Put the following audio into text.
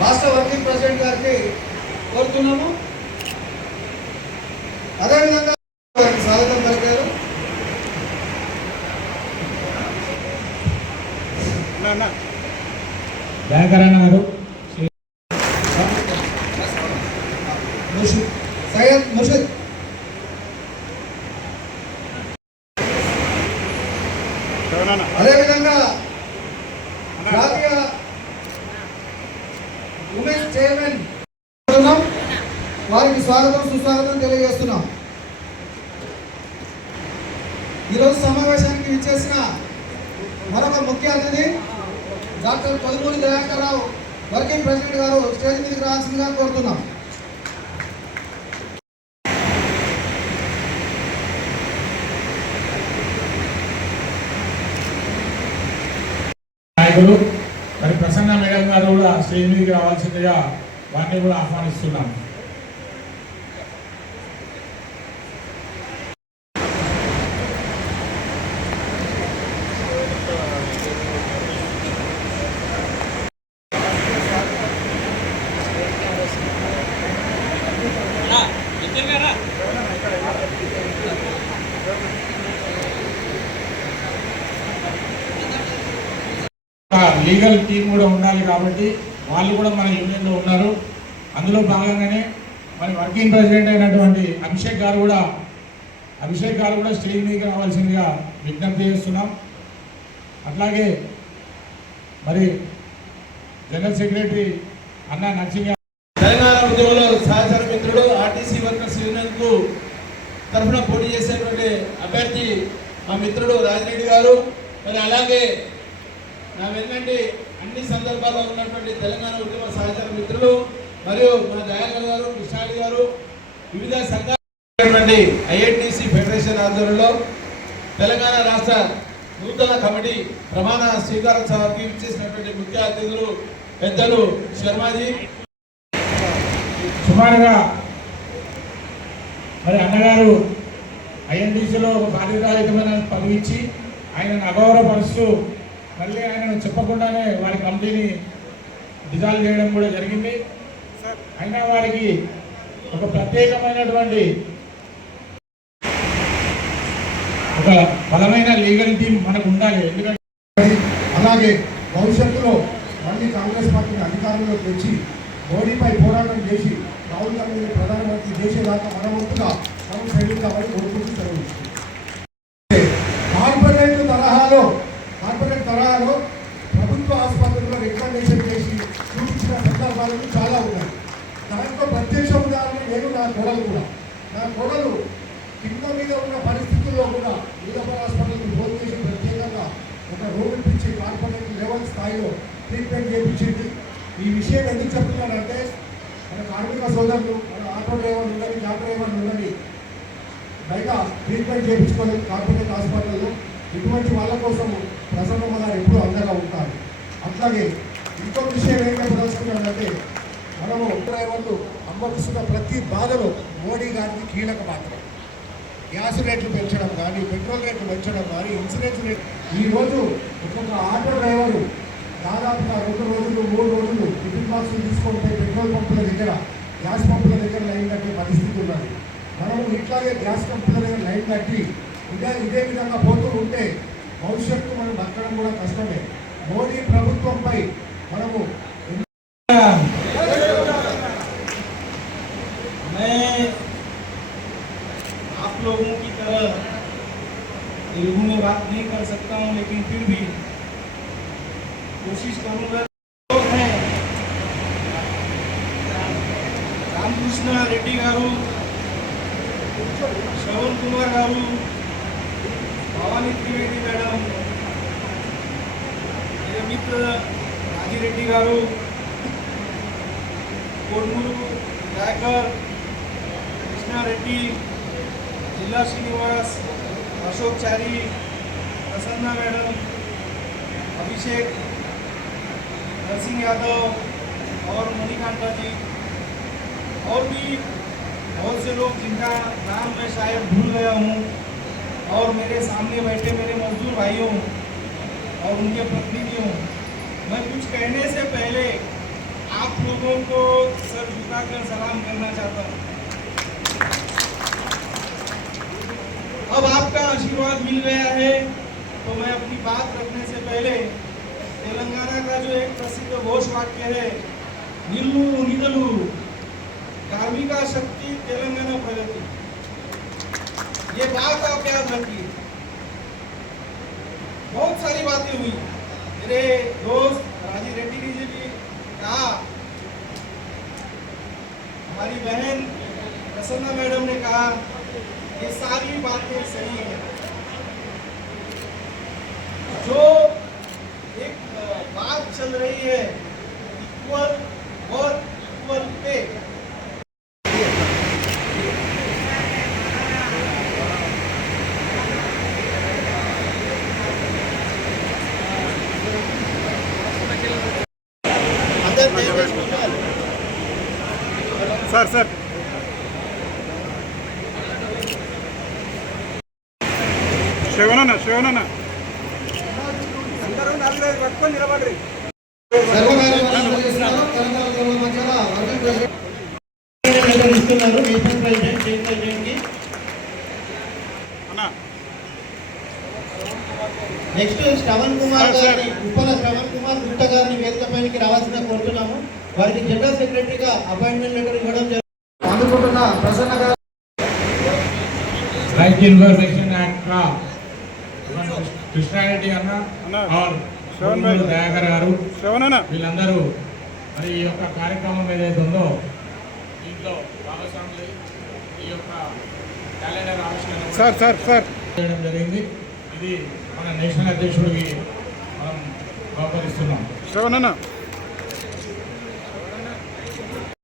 రాష్ట్ర working president గారికి కోరుతున్నాము. అదేవిధంగా వారికి స్వాగతం పలికారు. సయ్యద్ ముర్షిద్, అదేవిధంగా జాతీయ ఉమెన్స్ చైర్మన్ వారికి స్వాగతం సుస్వాగతం తెలియజేస్తున్నాం. ఈరోజు సమావేశానికి విచ్చేసిన మరొక ముఖ్య అతిథి doctor పొదుమూరి Dayakar Rao working president గారు స్టేజ్ మీదకి రావాల్సిందిగా కోరుతున్నాం. నాయకులు మరి ప్రసన్న మేడం గారు కూడా స్టేజ్ మీదకి రావాల్సిందిగా వారిని కూడా ఆహ్వానిస్తున్నాం. లీగల్ టీం కూడా ఉండాలి కాబట్టి వాళ్ళు కూడా మన యూనియన్లో ఉన్నారు. అందులో భాగంగానే మన వర్కింగ్ ప్రెసిడెంట్ అయినటువంటి అభిషేక్ గారు కూడా స్టేజ్ మీదకి రావాల్సిందిగా విజ్ఞప్తి చేస్తున్నాం. అట్లాగే మరి జనరల్ సెక్రటరీ అన్న నరసింహ తెలంగాణ ఉద్యమంలో సహచర మిత్రుడు ఆర్టీసీ వర్కర్స్ యూనియన్కు తరఫున పోటీ చేసేటువంటి అభ్యర్థి మా మిత్రుడు రాజిరెడ్డి గారు. మరి అలాగే నా వెన్నంటి అన్ని సందర్భాల్లో ఉన్నటువంటి తెలంగాణ ఉద్యమ సహచర మిత్రులు మరియు మన దయాకర్ గారు, కృష్ణాడి గారు, వివిధ సంఘాలు ఐఐటిసి ఫెడరేషన్ ఆధ్వర్యంలో తెలంగాణ రాష్ట్ర నూతన కమిటీ ప్రమాణ స్వీకారోత్సవానికి ఇచ్చేసినటువంటి ముఖ్య అతిథులు పెద్దలు శర్మాజీ. సుమారుగా మరి అన్నగారు ఐఎన్టీసీలో ఒక బాధ్యతాయుతమైన పదవి ఇచ్చి ఆయనను అగౌరవపరుస్తూ మళ్ళీ ఆయనను చెప్పకుండానే వారి కమిటీని డిజాల్వ్ చేయడం కూడా జరిగింది. అయినా వారికి ఒక ప్రత్యేకమైనటువంటి ఒక బలమైన లీగల్ టీం మనకు ఉండాలి. ఎందుకంటే అలాగే భవిష్యత్తులో మళ్ళీ కాంగ్రెస్ పార్టీని అధికారంలోకి తెచ్చి మోడీపై పోరాటం చేసి రాహుల్ గాంధీని ప్రధానమంత్రి చేసేదాకా మన వంతుగా మనం సైనికామని కోరుకుంటూ జరుగుతుంది. కార్పొరేట్ తరహాలో ప్రభుత్వ ఆసుపత్రుల్లో రికమెండేషన్ చేసి చూపించిన సందర్భాలు చాలా ఉన్నాయి. దాంట్లో ప్రత్యక్ష ఉదాహరణ నేను నా కోడలు కింద మీద ఉన్న పరిస్థితుల్లో కూడా నీలపర హాస్పిటల్కి ఫోన్ చేసి ప్రత్యేకంగా ఒక రూమ్ ఇప్పించి కార్పొరేట్ లెవెల్ స్థాయిలో ట్రీట్మెంట్ చేయించింది. ఈ విషయం ఎందుకు చెప్తున్నానంటే మన కార్మిక సోదరులు, మన ఆటో డ్రైవర్లు ఉన్నది, క్యాబ్ డ్రైవర్లు ఉన్నది బయట ట్రీట్మెంట్ చేయించుకోలేదు కార్పొరేట్ హాస్పిటల్లో. ఇటువంటి వాళ్ళ కోసం ప్రసన్నమ్మ గారు ఎప్పుడూ అండగా ఉంటారు. అట్లాగే ఇంకో విషయం ఏం చెప్పదలుచుకున్నానంటే మనము డ్రైవర్లు అమ్మకిస్తున్న ప్రతి బాధలో మోడీ గారికి కీలక పాత్ర. గ్యాస్ రేట్లు పెంచడం కానీ, పెట్రోల్ రేట్లు పెంచడం కానీ, ఇన్సూరెన్స్ రేట్. ఈరోజు ఒక్కొక్క ఆటో డ్రైవరు దాదాపుగా 2 రోజులు 3 రోజులు టిఫిన్ బాక్సులు తీసుకుంటే పెట్రోల్ పంపుల దగ్గర, గ్యాస్ పంపుల దగ్గర లైన్ కట్టే పరిస్థితి ఉన్నది. మనము ఇట్లాగే గ్యాస్ పంపుల దగ్గర లైన్ కట్టి ఇదే విధంగా పోతూ ఉంటే భవిష్యత్తు మనం బతకడం కూడా కష్టమే. మోడీ ప్రభుత్వంపై మనము आप लोगों की तरह तेलुगु में बात नहीं कर सकता हूँ, लेकिन फिर भी कोशिश करूँगा. लोग हैं रामकृष्ण रेड्डी गारू, श्रवण कुमार गारू, भवानी त्रिवेदी मैडम, मेरे मित्र राजिरेड्डी गारू, कोडमूरू दयाकर, कृष्णा रेड्डी, जिला श्रीनिवास, अशोक चारी, प्रसन्ना मैडम, अभिषेक, नरसिंह यादव और मणिकांता जी और भी बहुत से लोग जिनका नाम मैं शायद भूल गया हूँ, और मेरे सामने बैठे मेरे मजदूर भाइयों और उनके प्रतिनिधियों, मैं कुछ कहने से पहले आप लोगों को सर झुकाकर सलाम करना चाहता हूँ। अब आपका आशीर्वाद मिल गया है तो मैं अपनी बात रखने से पहले तेलंगाना का जो एक प्रसिद्ध घोष वाक्य है, निल्लू निदलू कार्मिका शक्ति तेलंगाना प्रगति, ये बात आप याद रखिए। बहुत सारी बातें हुई, मेरे दोस्त राजी रेड्डी जी ने कहा, हमारी बहन प्रसन्ना मैडम ने कहा, ये सारी बातें सही है। जो एक बात चल रही है इक्वल और इक्वल पे, सर శివనన్న అందరూ నలుగురు పట్టుకొని నిలబడి ఇస్తున్నారు నేషనల్ ప్రెసిడెంట్ స్టేట్ ప్రెసిడెంట్ కి. నెక్స్ట్ శ్రవణ్ కుమార్ గారిని, ఉప్పల శ్రవణ్ కుమార్ గుప్తా గారిని వేదిక పైకి రావాల్సిన కోరుతున్నాము. వారికి జనరల్ సెక్రటరీగా అపాయింట్మెంట్ లెటర్ ఇవ్వడం జరుగుతుంది. అందుకుంటున్న ప్రసన్న గారు राइट इन्फॉर्मेशन एक्ट का కృష్ణారెడ్డి అన్న और దయాకర్ గారు వీళ్ళందరూ మరి ఈ యొక్క కార్యక్రమం ఏదైతే ఉందో దీంట్లో భాగస్వాములు ఈ యొక్క క్యాలెండర్ ఆవిష్కరణ చేయడం జరిగింది. ఇది మన నేషనల్ అధ్యక్షుడికి మనం బహుకరిస్తున్నాం.